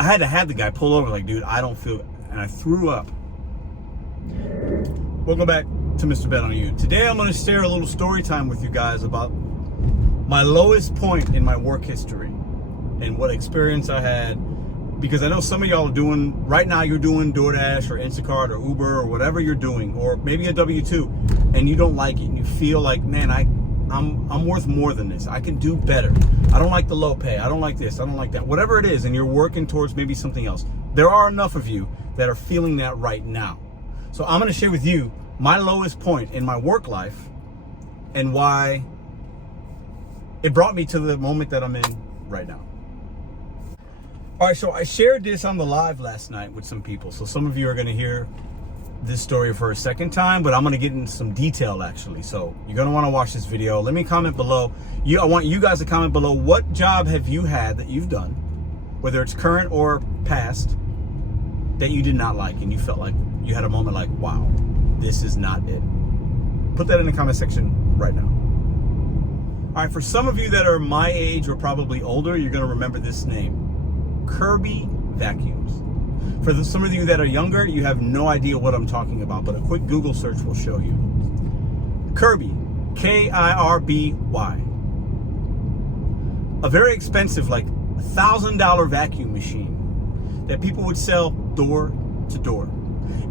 I had to have the guy pull over like, dude, I don't feel, and I threw up. Welcome back to Mr.BetonYou. Today I'm going to share a little story time with you guys about my lowest point in my work history and what experience I had. Because I know some of y'all are doing, right now you're doing DoorDash or Instacart or Uber or whatever you're doing, or maybe a W-2, and you don't like it and you feel like, man, I'm worth more than this. I can do better. I don't like the low pay. I don't like this. I don't like that. Whatever it is, and you're working towards maybe something else. There are enough of you that are feeling that right now. So I'm going to share with you my lowest point in my work life and why it brought me to the moment that I'm in right now. All right, so I shared this on the live last night with some people. So some of you are going to hear this story for a second time, but I'm going to get into some detail actually. So you're going to want to watch this video. Let me comment below. I want you guys to comment below, what job have you had that you've done, whether it's current or past, that you did not like and you felt like you had a moment like, wow, this is not it. Put that in the comment section right now. All right, for some of you that are my age or probably older, you're going to remember this name. Kirby vacuums. For some of you that are younger, you have no idea what I'm talking about, but a quick Google search will show you. Kirby, K-I-R-B-Y. A very expensive, like $1,000 vacuum machine that people would sell door to door.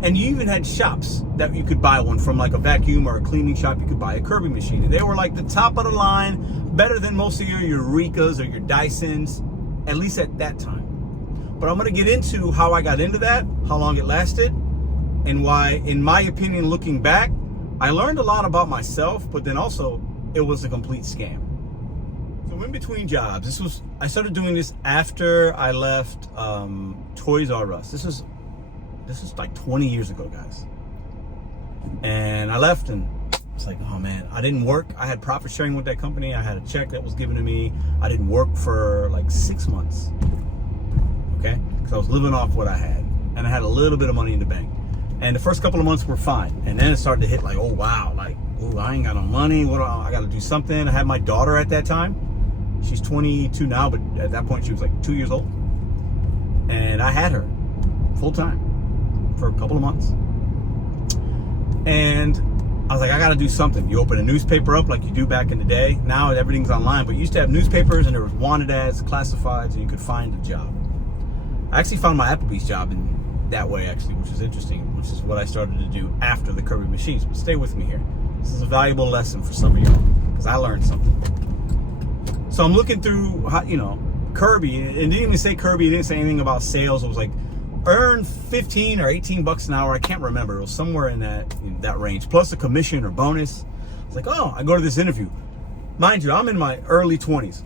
And you even had shops that you could buy one from, like a vacuum or a cleaning shop. You could buy a Kirby machine. And they were like the top of the line, better than most of your Eurekas or your Dysons, at least at that time. But I'm going to get into how I got into that, how long it lasted, and why, in my opinion, looking back, I learned a lot about myself, but then also it was a complete scam. So in between jobs, I started doing this after I left Toys R Us. This is like 20 years ago, guys. And I left and it's like, oh man, I didn't work. I had profit sharing with that company. I had a check that was given to me. I didn't work for like 6 months. Okay, because I was living off what I had, and I had a little bit of money in the bank. And the first couple of months were fine, and then it started to hit like, oh wow, like, oh, I ain't got no money. I got to do something. I had my daughter at that time. She's 22 now, but at that point she was like 2 years old, and I had her full time for a couple of months. And I was like, I got to do something. You open a newspaper up like you do back in the day. Now everything's online, but you used to have newspapers, and there was wanted ads, classifieds, and you could find a job. I actually found my Applebee's job in that way, actually, which is interesting, which is what I started to do after the Kirby machines. But stay with me here. This is a valuable lesson for some of y'all, because I learned something. So I'm looking through, Kirby, and it didn't even say Kirby. It didn't say anything about sales. It was like, earn 15 or 18 bucks an hour. I can't remember. It was somewhere in that range, plus a commission or bonus. It's like, oh, I go to this interview. Mind you, I'm in my early 20s.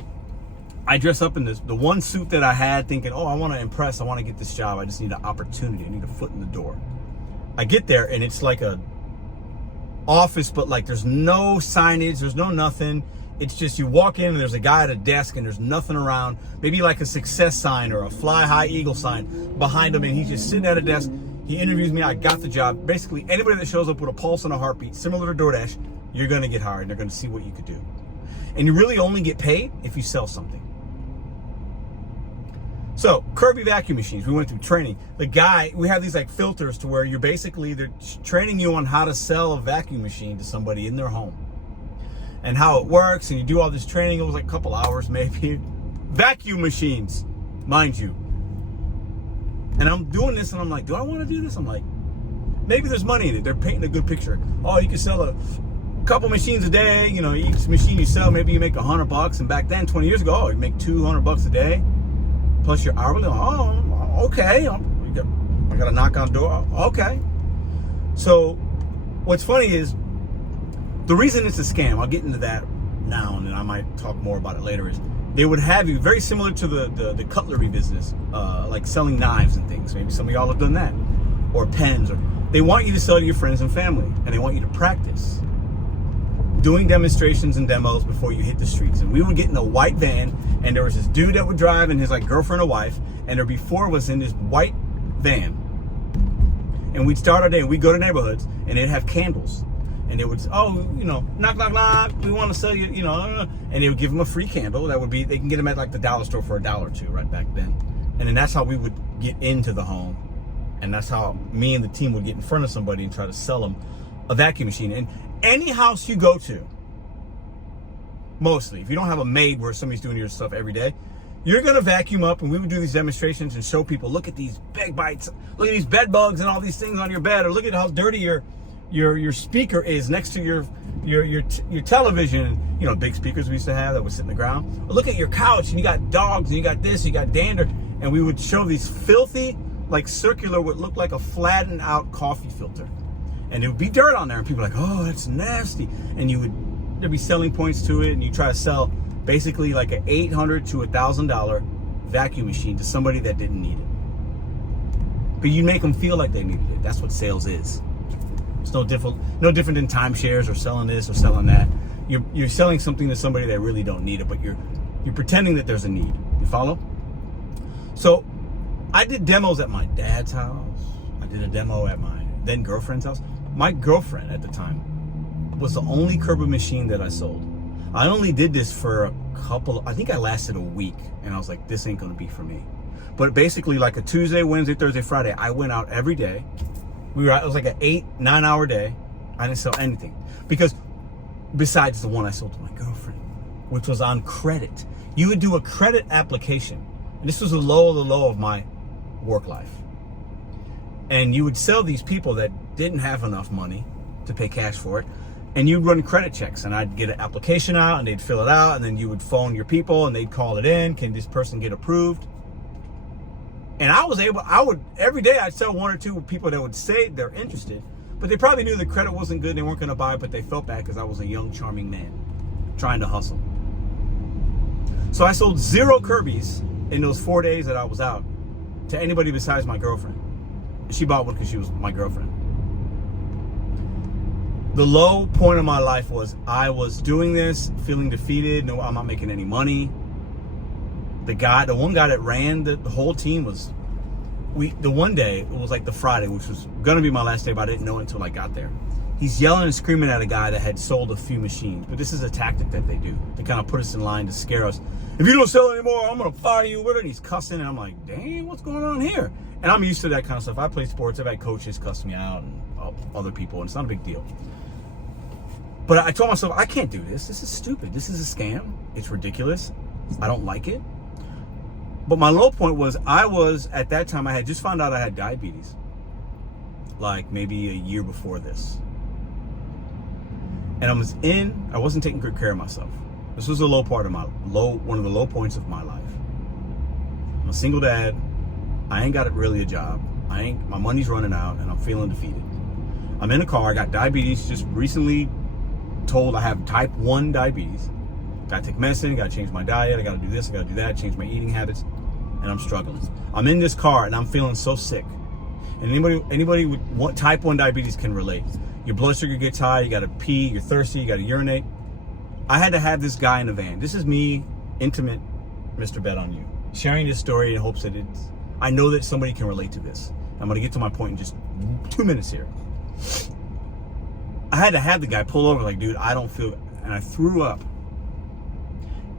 I dress up in the one suit that I had, thinking, oh, I want to impress. I want to get this job. I just need an opportunity. I need a foot in the door. I get there, and it's like a office, but like there's no signage. There's no nothing. It's just you walk in, and there's a guy at a desk, and there's nothing around. Maybe like a success sign or a fly high eagle sign behind him, and he's just sitting at a desk. He interviews me. I got the job. Basically, anybody that shows up with a pulse and a heartbeat, similar to DoorDash, you're going to get hired, and they're going to see what you could do. And you really only get paid if you sell something. So, Kirby vacuum machines, we went through training. The guy, we have these like filters to where they're training you on how to sell a vacuum machine to somebody in their home. And how it works, and you do all this training. It was like a couple hours maybe. Vacuum machines, mind you. And I'm doing this, and I'm like, do I want to do this? I'm like, maybe there's money in it. They're painting a good picture. Oh, you can sell a couple machines a day. Each machine you sell, maybe you make $100. And back then, 20 years ago, oh, you make $200 a day. Plus your hourly. Oh, okay. I got to knock on the door. Okay. So what's funny is the reason it's a scam, I'll get into that now, and then I might talk more about it later, is they would have you very similar to the cutlery business, like selling knives and things. Maybe some of y'all have done that, or pens, or they want you to sell to your friends and family, and they want you to practice doing demonstrations and demos before you hit the streets. And we would get in a white van, and there was this dude that would drive, and his like girlfriend or wife, and there'd be four of us in this white van. And we'd start our day, and we'd go to neighborhoods, and they'd have candles. And they would, knock, knock, knock, we want to sell you, and they would give them a free candle. That would be, they can get them at like the dollar store for $1 or $2 right back then. And then that's how we would get into the home. And that's how me and the team would get in front of somebody and try to sell them a vacuum machine. And any house you go to, mostly, if you don't have a maid where somebody's doing your stuff every day, you're going to vacuum up, and we would do these demonstrations and show people, look at these bed bites, look at these bed bugs and all these things on your bed, or look at how dirty your speaker is next to your television. You know, big speakers we used to have that would sit in the ground. Or look at your couch, and you got dogs, and you got this, you got dander. And we would show these filthy, like circular, what looked like a flattened out coffee filter. And there would be dirt on there, and people were like, oh, that's nasty. And there'd be selling points to it, and you try to sell basically like an $800 to $1,000 vacuum machine to somebody that didn't need it. But you make them feel like they needed it. That's what sales is. It's no different than timeshares or selling this or selling that. You're selling something to somebody that really don't need it, but you're pretending that there's a need. You follow? So I did demos at my dad's house. I did a demo at my then girlfriend's house. My girlfriend at the time was the only Kirby machine that I sold. I only did this for I think I lasted a week, and I was like, this ain't gonna be for me. But basically, like a Tuesday, Wednesday, Thursday, Friday, I went out every day. It was like an 8-9 hour day. I didn't sell anything, because besides the one I sold to my girlfriend, which was on credit. You would do a credit application, and this was the low of my work life. And you would sell these people that didn't have enough money to pay cash for it, and you'd run credit checks, and I'd get an application out, and they'd fill it out, and then you would phone your people, and they'd call it in. Can this person get approved? And every day I'd sell 1 or 2 people that would say they're interested, but they probably knew the credit wasn't good, they weren't gonna buy it, but they felt bad because I was a young, charming man trying to hustle. So I sold 0 Kirbys in those 4 days that I was out to anybody besides my girlfriend. And she bought one because she was my girlfriend. The low point of my life was I was doing this, feeling defeated. No, I'm not making any money. The one guy that ran the whole team the one day, it was like the Friday, which was gonna be my last day, but I didn't know it until I got there. He's yelling and screaming at a guy that had sold a few machines. But this is a tactic that they do. They kind of put us in line to scare us. If you don't sell anymore, I'm gonna fire you. And he's cussing, and I'm like, dang, what's going on here? And I'm used to that kind of stuff. I play sports. I've had coaches cuss me out and other people, and it's not a big deal. But I told myself, I can't do this. This is stupid. This is a scam. It's ridiculous. I don't like it. But my low point was, at that time, I had just found out I had diabetes. Like maybe a year before this. And I wasn't taking good care of myself. This was a one of the low points of my life. I'm a single dad. I ain't got really a job. My money's running out, and I'm feeling defeated. I'm in a car. I got diabetes. Just recently told I have type 1 diabetes. Gotta take medicine, gotta change my diet, I gotta do this, I gotta do that, change my eating habits, and I'm struggling. I'm in this car, and I'm feeling so sick. And anybody with type 1 diabetes can relate. Your blood sugar gets high, you gotta pee, you're thirsty, you gotta urinate. I had to have this guy in the van. This is me, intimate Mr.BetonYou, sharing this story in hopes that I know that somebody can relate to this. I'm gonna get to my point in just 2 minutes here. I had to have the guy pull over, like, dude, I don't feel, and I threw up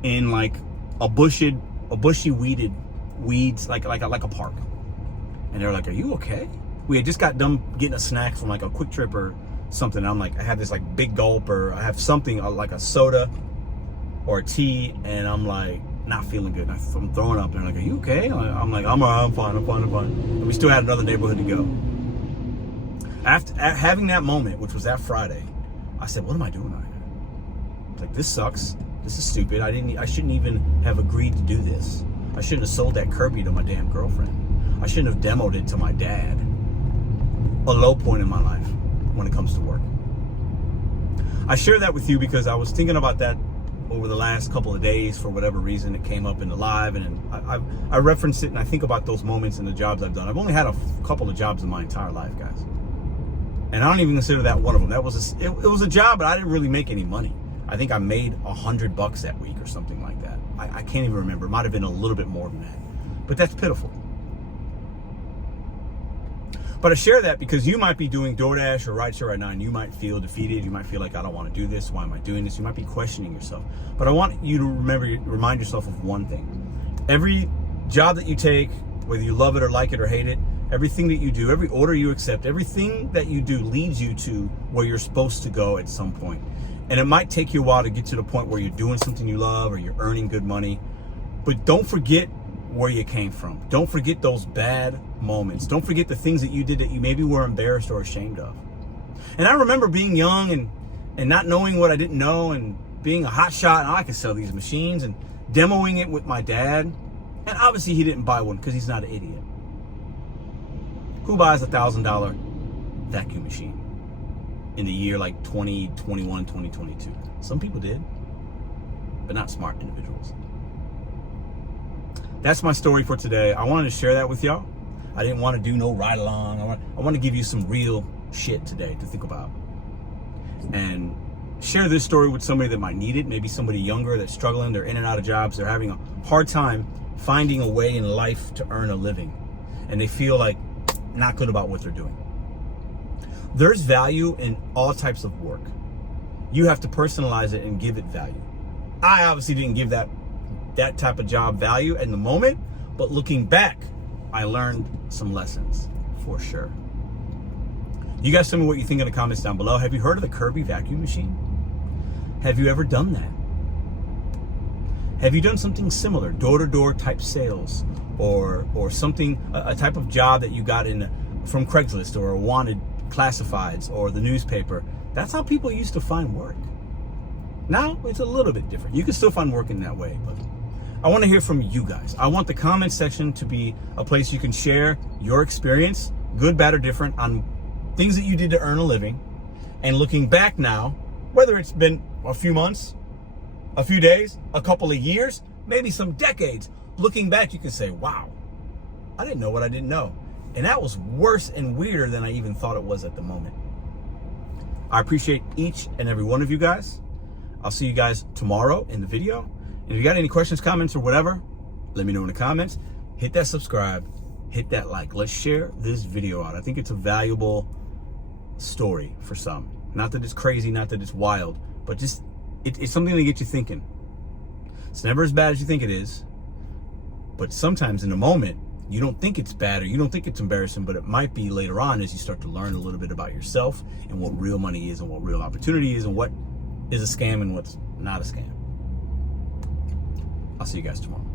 in like a bushy weeded weeds, like a park. And they're like, are you okay? We had just got done getting a snack from like a Quick Trip or something. And I'm like, I have this like big gulp, or I have something like a soda or a tea, and I'm like not feeling good. I'm throwing up. And they're like, are you okay? I'm like, I'm all right, I'm fine. And we still had another neighborhood to go. After having that moment, which was that Friday, I said, what am I doing right now? Like, this sucks. This is stupid. I shouldn't even have agreed to do this. I shouldn't have sold that Kirby to my damn girlfriend. I shouldn't have demoed it to my dad. A low point in my life when it comes to work. I share that with you because I was thinking about that over the last couple of days. For whatever reason, it came up in the live, and I referenced it, and I think about those moments in the jobs I've done. I've only had a couple of jobs in my entire life, guys. And I don't even consider that one of them. It was a job, but I didn't really make any money. I think I made $100 that week or something like that. I can't even remember. It might have been a little bit more than that. But that's pitiful. But I share that because you might be doing DoorDash or rideshare right now, and you might feel defeated. You might feel like, I don't want to do this. Why am I doing this? You might be questioning yourself. But I want you to remind yourself of one thing. Every job that you take, whether you love it or like it or hate it, everything that you do, every order you accept, everything that you do leads you to where you're supposed to go at some point. And it might take you a while to get to the point where you're doing something you love or you're earning good money. But don't forget where you came from. Don't forget those bad moments. Don't forget the things that you did that you maybe were embarrassed or ashamed of. And I remember being young and not knowing what I didn't know and being a hot shot. And I could sell these machines and demoing it with my dad. And obviously he didn't buy one because he's not an idiot. Who buys $1,000 vacuum machine in the year like 2021, 2022? Some people did, but not smart individuals. That's my story for today. I wanted to share that with y'all. I didn't want to do no ride along. I want to give you some real shit today to think about. And share this story with somebody that might need it. Maybe somebody younger that's struggling. They're in and out of jobs. They're having a hard time finding a way in life to earn a living. And they feel like not good about what they're doing. There's value in all types of work. You have to personalize it and give it value. I obviously didn't give that type of job value in the moment, but looking back, I learned some lessons for sure. You guys tell me what you think in the comments down below. Have you heard of the Kirby vacuum machine? Have you ever done that? Have you done something similar, door-to-door type sales, or something, a type of job that you got from Craigslist or wanted classifieds or the newspaper? That's how people used to find work. Now it's a little bit different. You can still find work in that way, but I want to hear from you guys. I want the comment section to be a place you can share your experience, good, bad, or different, on things that you did to earn a living. And looking back now, whether it's been a few months, a few days, a couple of years, maybe some decades, looking back, you can say, wow, I didn't know what I didn't know. And that was worse and weirder than I even thought it was at the moment. I appreciate each and every one of you guys. I'll see you guys tomorrow in the video. And if you got any questions, comments, or whatever, let me know in the comments. Hit that subscribe, hit that like. Let's share this video out. I think it's a valuable story for some. Not that it's crazy, not that it's wild, but just it's something to get you thinking. It's never as bad as you think it is, but sometimes in the moment, you don't think it's bad or you don't think it's embarrassing, but it might be later on as you start to learn a little bit about yourself and what real money is and what real opportunity is and what is a scam and what's not a scam. I'll see you guys tomorrow.